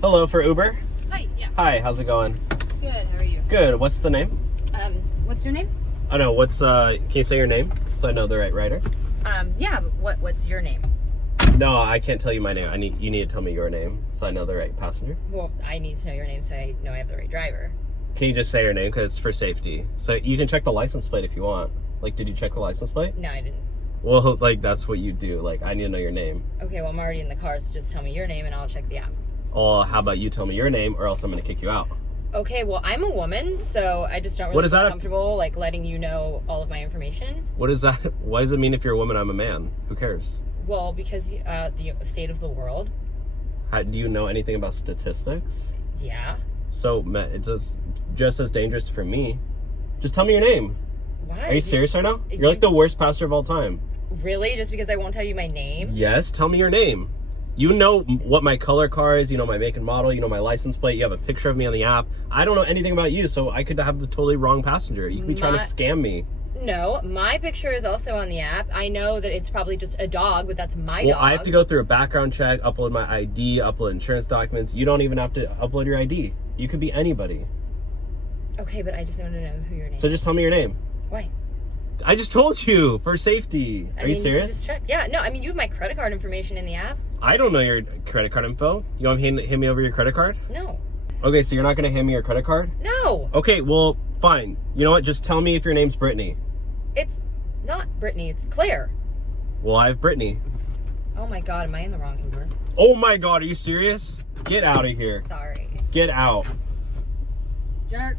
Hello, for Uber? Hi, yeah. Hi, how's it going? Good, how are you? Good. What's the name? What's your name? I know. Can you say your name so I know the right rider? Yeah, but what's your name? No, I can't tell you my name. You need to tell me your name so I know the right passenger. Well, I need to know your name so I know I have the right driver. Can you just say your name because it's for safety? So you can check the license plate if you want. Like, did you check the license plate? No, I didn't. Well, like, that's what you do. Like, I need to know your name. Okay, well, I'm already in the car, so just tell me your name and I'll check the app. Or how about you tell me your name or else I'm going to kick you out. Okay, well, I'm a woman, so I just don't really feel comfortable, like, letting you know all of my information. What is that? What does it mean if you're a woman, I'm a man? Who cares? Well, because the state of the world. Do you know anything about statistics? Yeah. So, it's just as dangerous for me. Just tell me your name. Why? Are you serious right now? You're like the worst pastor of all time. Really? Just because I won't tell you my name? Yes, tell me your name. You know what my color car is, you know my make and model, you know my license plate, you have a picture of me on the app. I don't know anything about you, so I could have the totally wrong passenger. You could be trying to scam me. No, my picture is also on the app. I know that it's probably just a dog, but that's my dog. Well, I have to go through a background check, upload my ID, upload insurance documents. You don't even have to upload your ID. You could be anybody. Okay, but I just want to know who your name is. So just tell me your name. Why? I just told you, for safety. Are you serious? Just check. Yeah, no, I mean, you have my credit card information in the app. I don't know your credit card info. You want to hand me over your credit card? No. Okay, so you're not going to hand me your credit card? No. Okay, well, fine. You know what? Just tell me if your name's Brittany. It's not Brittany, it's Claire. Well, I have Brittany. Oh my God, am I in the wrong Uber? Oh my God, are you serious? Get out of here. Sorry. Get out. Jerk.